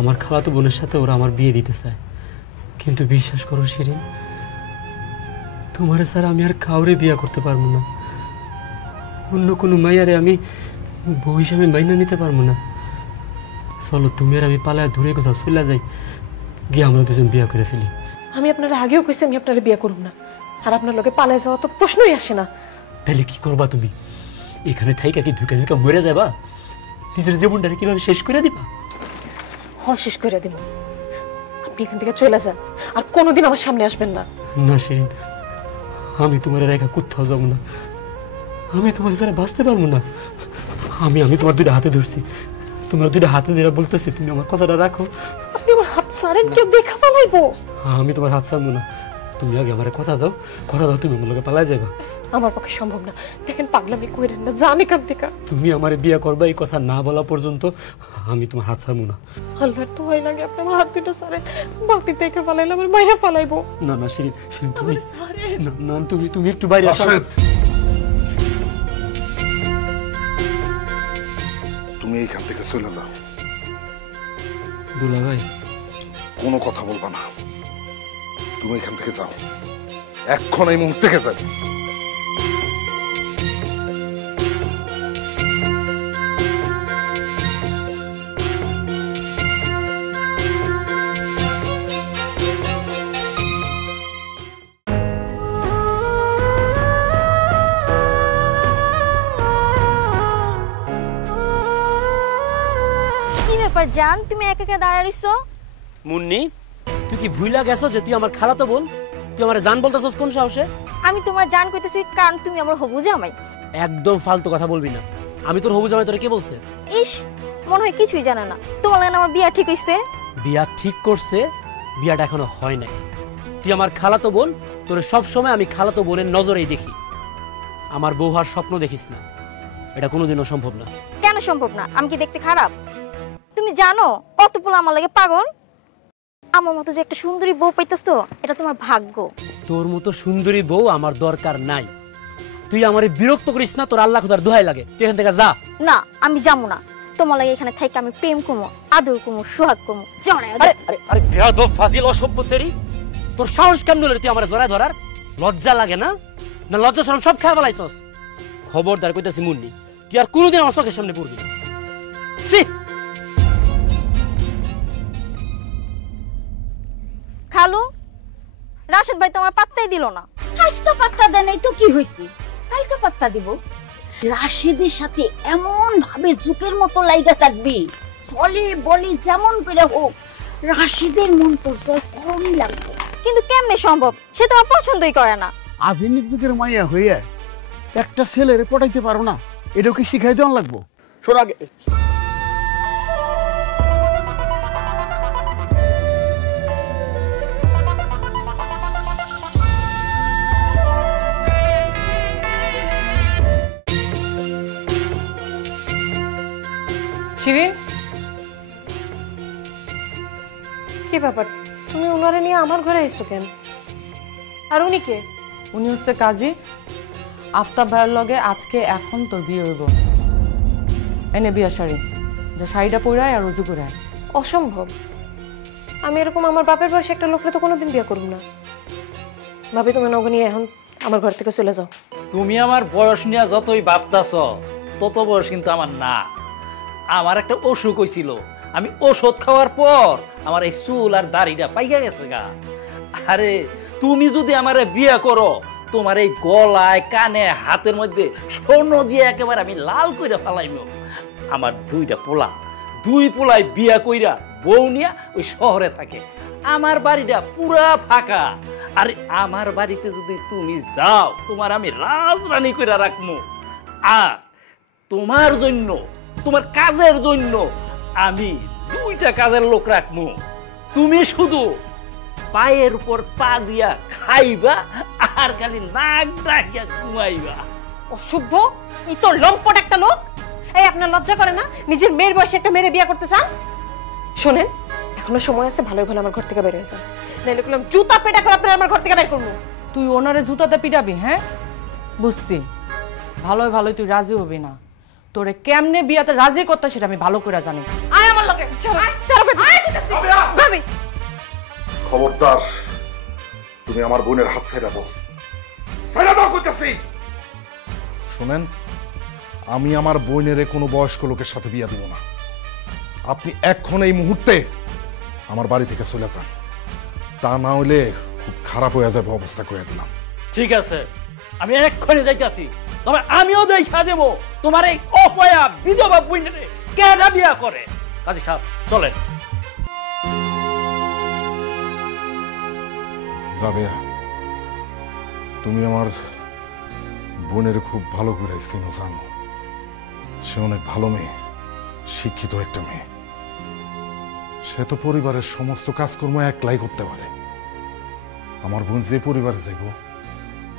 আমার খালাতো বোনের সাথে ওরা আমার বিয়ে দিতে চায়, কিন্তু বিশ্বাস করো শিরিন, তোমার স্যার আমি আর কাউরে বিয়ে করতে পারবো না। অন্য কোনো মাইয়ারে আমি বউ হিসাবে মাইনা নিতে পারবো না। চলো তুমি আর আমি পালায় দূরে কোথাও চলে যাই, গিয়ে আমরা দুজন বিয়ে করে ফেলি। আমি আপনার আগেও কইছি আমি আপনার বিয়ে করব না, আর আপনার লোকে পালায় যাওয়া তো প্রশ্নই আসে না। তাহলে কি করবা তুমি? এখানে থাইকা কি ধুকা ধুকা মরে যাবা? নিজের জীবনটাকে কিভাবে শেষ করে দিবা? শেষ করে দিব। আপনি এখান থেকে চলে যান, আর কোনোদিন আমার সামনে আসবেন না। না শিরিন, আমি তোমার রেখা কোথাও যাবো না। আমি তোমার ছাড়া বাঁচতে পারবো না। আমি তোমার দুইটা হাতে ধরছি, তোমার দুইটা হাতে ধরে বলতেছি তুমি আমার কথাটা রাখো। আপনি আমার হাত ছাড়েন, কেউ দেখা পালাইবো। আমি তোমার হাত ছাড়বো না। তুমি আগে আমার কথা দাও, তুমি আমার লোকে পালাই যাবা। আমার পক্ষে সম্ভব না। দেখেন পাগলামি কইরেন না, জান এখান থেকে। তুমি আমার বিয়ে করবা এই কথা না বলা পর্যন্ত আমি তোমার হাত ছাড়বো না। আল্লাহর দোহাই লাগে আপনি আমার হাত দুটো ছাড়েন। বাপি দেখে পালাইলে আমার মাইরা পালাইবো। না না শিরিন, তুমি না, তুমি একটু বাইরে আসো। তুমি এইখান থেকে চলে যাও। দুলা ভাই, কোনো কথা বলবা না, তুমি এখান থেকে যাও এখন, এই মুহূর্তে থেকে যাবে। জান তুমি একা একা দাঁড়াইছো? মুন্নি, তুই কি ভুইলা গেছো যে তুই আমার খালাতো বোন? তুই আমার জান বলতেছস কোন সাহসে? আমি তোমার জান কইতেছি কারণ তুমি আমার হবু জামাই। একদম ফালতু কথা বলবি না। আমি তোর হবু জামাই, তোরে কে বলছে? ইস, মনে হয় কিছুই জানা না। তোমার লাগে আমার বিয়া ঠিক হইছে? বিয়া ঠিক করছে, বিয়াটা এখনো হয় নাই। তুই আমার খালাতো বোন, তোরে সব সময় আমি খালাতো বোনের নজরেই দেখি। আমার বউ হওয়ার স্বপ্ন দেখিস না, এটা কোনোদিনও সম্ভব না। কেন সম্ভব না? আমি কি দেখতে খারাপ? তুমি জানো কত পোলা আমার লাগে পাগল? আমার মতো যে একটা সুন্দরী বউ পাইতেছো, এটা তোমার ভাগ্য। তোর মতো সুন্দরী বউ আমার দরকার নাই। তুই আমারে বিরক্ত করিস না, তোর আল্লাহ খোদার দোহাই লাগে। তুই এখান থেকে যা। না, আমি যাবো না। তোমার লাগে এখানে থাইকে আমি প্রেম করবো, আদর করবো, সোহাগ করবো। আরে বেয়াদব ফাজিল অসভ্য সেরি, তোর সাহস কেমন হলো তুই আমারে জড়ায় ধরার? লজ্জা লাগে না? না লজ্জা শরম সব খেয়ে ফেলাইছস? খবরদার কইতাছি মুন্নি, তুই আর কোনোদিন আমার চোখের সামনে পড়বি না। খালু, রাশেদ ভাই তোমার পাত্তাই দিল না। আজকে পাত্তা দেয় নাই তো কি হয়েছে, কালকে পাত্তা দিব। রাশেদের সাথে এমন ভাবে জুকের মতো লাইগা থাকবি, চলে বলি যেমন করে হোক রাশেদের মন তোর জয় কমই লাগবে। কিন্তু কেমনে সম্ভব? সে তোমার পছন্দই করে না। আধুনিক যুগের মাইয়া হইয়া একটা ছেলেরে পটাইতে পারো না, এটাও কি শিখাই দেওয়া লাগবো? শোন আগে শিরিন, কি ব্যাপার? তুমি ওনারে নিয়ে আমার ঘরে এসছো কেন? আর উনি কে? উনি হচ্ছে কাজী আফতাব ভাইয়ের লগে। আজকে এখন তোর বিয়ে হইব। এনে বিয়া শাড়ি, যে শাড়িটা পরায় আর রুজু করায়। অসম্ভব। আমি এরকম আমার বাপের বয়সে একটা লোকরে তো কোনোদিন বিয়ে করব না। ভাবি তুমি নগো নিয়ে এখন আমার ঘর থেকে চলে যাও। তুমি আমার বয়স নিয়ে যতই ভাবতাছ, তত বয়স কিন্তু আমার না। আমার একটা অসুখ হয়েছিল, আমি ওষুধ খাওয়ার পর আমার এই চুল আর দাড়িটা পাইকা গেছে গা। আরে তুমি যদি আমারে বিয়ে করো, তোমার এই গলায় কানে হাতের মধ্যে স্বর্ণ দিয়ে একেবারে আমি লাল কইরা ফেলাইম। আমার দুই পোলাই বিয়া কইরা বউ নিয়া ওই শহরে থাকে। আমার বাড়িটা পুরা ফাঁকা। আরে আমার বাড়িতে যদি তুমি যাও, তোমার আমি রাজরানী কইরা রাখবো। আর তোমার জন্য, তোমার কাজের জন্য আমি 2টা কাজের লোক রাখবো। তুমি শুধু পায়ের উপর পা দিয়া খাইবা আর খালি নাক ডাকিয়া ঘুমাইবা। অসভ্য, ই তো লম্পট একটা লোক। এই আপনার লজ্জা করে না? নিজের মেয়ের বয়সে একটা মেয়ে বিয়ে করতে চান? শোনেন, এখনো সময় আছে, ভালোই ভালো আমার ঘর থেকে বের হয়ে যান, নাইলে বললাম জুতা পেটা করে আপনার আমার ঘর থেকে বের করবো। তুই ওনারে জুতাতে পিটাবি? হ্যাঁ বুঝছি, ভালোই ভালোই তুই রাজি হবি না। তোরে কেমনে বিয়াতে রাজি করতে সেটা আমি ভালো করে জানি। আয় আমার লগে, চল চল। খবরদার, তুমি আমার বোনের হাত ছেড়ে দাও, ছেড়ে দাও কইতেছি। শোনেন, আমি আমার বোনের কোনো বয়স্ক লোকের সাথে বিয়া দিব না। আপনি এখন এই মুহূর্তে আমার বাড়ি থেকে চলে যান, তা না হইলে খুব খারাপ হয়ে যাবে অবস্থা করে দিলাম। ঠিক আছে, আমি এক্ষুনি যাইতাছি। তবে আমিও দেখা দেব তোমার এই অপয়া বিধবা বুইনে কেডা বিয়া করে। কাজী সাহেব চলেন। রাবেয়া, তুমি আমার বোনের খুব ভালো করে চিনো, জানো সে অনেক ভালো মেয়ে, শিক্ষিত একটা মেয়ে। সে তো পরিবারের সমস্ত কাজকর্ম একলাই করতে পারে। আমার বোন যে পরিবারে যাইব,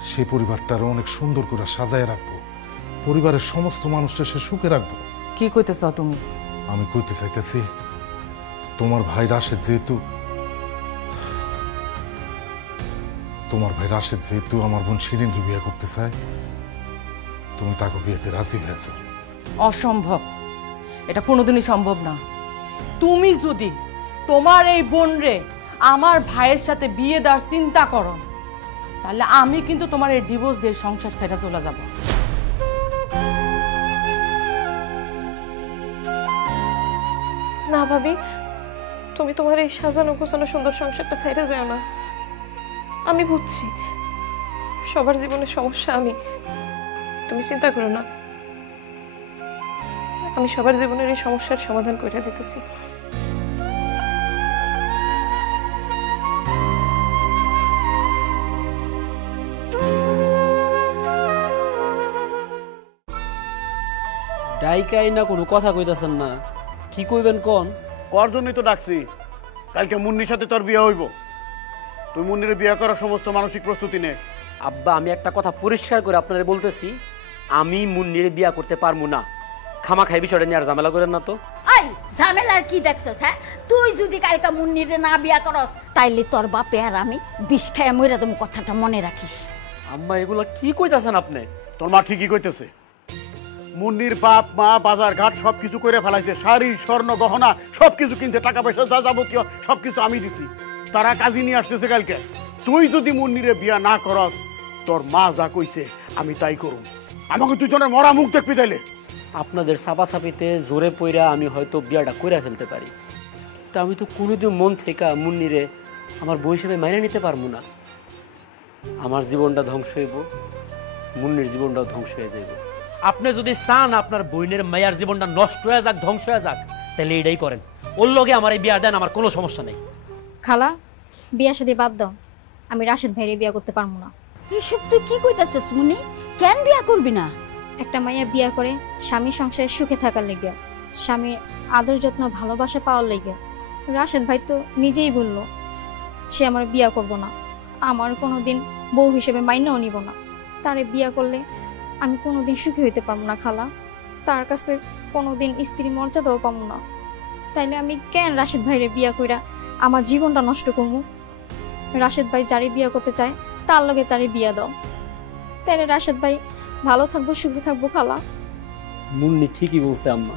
সেই পরিবারটার অনেক সুন্দর করে সাজায় রাখবো, পরিবারের সমস্ত মানুষটা সে সুখে রাখবো। কি কইতেছ তুমি? আমি কইতে চাইতেছি, তোমার ভাই রাশেদ যেহেতু আমার বোন শিরিনকে বিয়ে করতে চায়, তুমি তাকে বিয়েতে রাজি হয়েছ। অসম্ভব, এটা কোনোদিনই সম্ভব না। তুমি যদি তোমার এই বোন রে আমার ভাইয়ের সাথে বিয়ে দেওয়ার চিন্তা করো, তাহলে আমি কিন্তু তোমার এই ডিভোর্স দিয়ে সংসার ছেড়ে চলে যাব। না ভাবি, তুমি তোমার এই সাজানো গোছানো সুন্দর সংসারটা ছেড়ে যাও না। আমি বুঝছি সবার জীবনের সমস্যা আমি, তুমি চিন্তা করো না, আমি সবার জীবনের এই সমস্যার সমাধান করে দিতেছি। ডাইকাই না কোনো কথা কইতাছেন না, কি কইবেন কোন? কর জন্যই তো ডাকছি। কালকে মুন্নির সাথে তোর বিয়ে হইব, তুই মুন্নির বিয়ে করার সমস্ত মানসিক প্রস্তুতি নে। আব্বা, আমি একটা কথা পরিষ্কার করে আপনারা বলতেছি, আমি মুন্নির বিয়া করতে পারবো না। খামা খাই বিষয়টা নিয়ে আর ঝামেলা করেন না তো। আই ঝামেলার কি দেখছস? হ্যাঁ, তুই যদি কালকা মুন্নিরে না বিয়া করস, তাইলে তোর বাপে আর আমি বিষ খাইয়া মইরা তুমি কথাটা মনে রাখিস। আম্মা, এগুলা কি কইতাছেন আপনি? তোর মা ঠিকই কইতেছে। মুন্নির বাপ মা বাজার ঘাট সবকিছু করে ফেলাইছে, শাড়ি স্বর্ণ গহনা সবকিছু কিনছে, টাকা পয়সা যা যাবতীয় সবকিছু আমি দিছি। তারা কাজী নিয়ে আসতেছে কালকে। তুই যদি মুন্নিরে বিয়া না করস, তোর মা যা কইছে আমি তাই করুম। আমাকে তুই জনের মরা মুখ দেখবি তাইলে। আপনাদের চাপাচাপিতে জোরে পইরা আমি হয়তো বিয়াটা কইরা ফেলতে পারি, কিন্তু আমি তো কোনোদিন মন থেকে মুন্নিরে আমার বউ হিসেবে মাইনে নিতে পারবো না। আমার জীবনটা ধ্বংস হইব, মুন্নির জীবনটাও ধ্বংস হয়ে যাইব। আপনি যদি চান আপনার বইনের মায়ের জীবনটা নষ্ট হয়ে যাক, ধ্বংস হয়ে যাক, তাহলে এটাই করেন। ওর লগে আমার এই বিয়া দেন, আমার কোনো সমস্যা নেই। খালা, বিয়া শাদী বাদ দাও, আমি রাশেদ ভাইরে বিয়া করতে পারবো না। এসব তুই কি কইতাছিস মুনি? কেন বিয়া করবি না? একটা মাইয়া বিয়া করে স্বামী সংসারে সুখে থাকার লেগে, স্বামীর আদর যত্ন ভালোবাসা পাওয়ার লেগে। রাশেদ ভাই তো নিজেই বলল সে আমার বিয়া করব না, আমার কোনোদিন বউ হিসেবে মাইনাও নিব না। তারে বিয়া করলে আমি কোনোদিন সুখী হইতে পারবো না খালা, তার কাছে কোনোদিন স্ত্রী মর্যাদাও পাবো না। তাইলে আমি কেন রাশেদ ভাইরে বিয়া কইরা আমার জীবনটা নষ্ট করবো? রাশেদ ভাই যারে বিয়া করতে চায় তার লগে তারে বিয়া দাও, তাইলে রাশেদ ভাই ভালো থাকবো, সুখে থাকবো। খালা, মুন্নি ঠিকই বলছে আম্মা,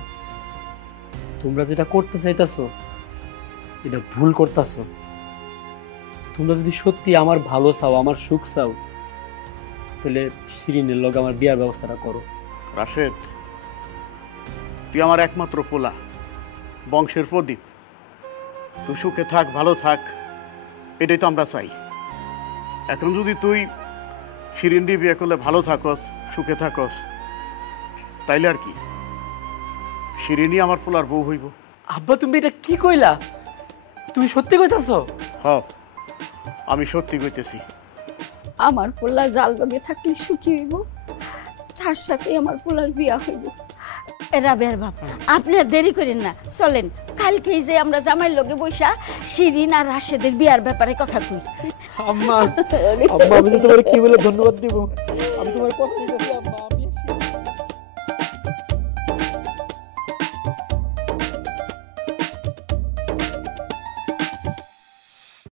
তোমরা যেটা করতে চাইতাছো এটা ভুল করতেছো। তোমরা যদি সত্যি আমার ভালো চাও, আমার সুখ চাও, তাহলে শিরিনের লগে আমার বিয়ার ব্যবস্থাটা করো। রাশেদ, তুই আমার একমাত্র পোলা, বংশের প্রদীপ। তুই সুখে থাক, ভালো থাক, এটাই তো আমরা চাই। এখন যদি তুই শিরিন্ডি বিয়ে করলে ভালো থাকস, সুখে থাকস, তাইলে আর কি, শিরিনই আমার পোলার বউ হইব। আব্বা, তুমি এটা কি কইলা? তুমি সত্যি কইতাছো? হ, আমি সত্যি কইতেছি। আমার পোলা জাল লগে থাকলে সুখী হইব, তার সাথে আমার পোলার বিয়া হইব। রাবেয়ার বাপ, আপনি আর দেরি করেন না, চলেন কালকেই যে আমরা জামাইয়ের লগে বইসা শিরিন আর রাশেদের বিয়ার ব্যাপারে কথা কই। আম্মা, আম্মা, আমি তো তোমার কি বলে ধন্যবাদ দিব? আমি তোমার কথা দিতেছি।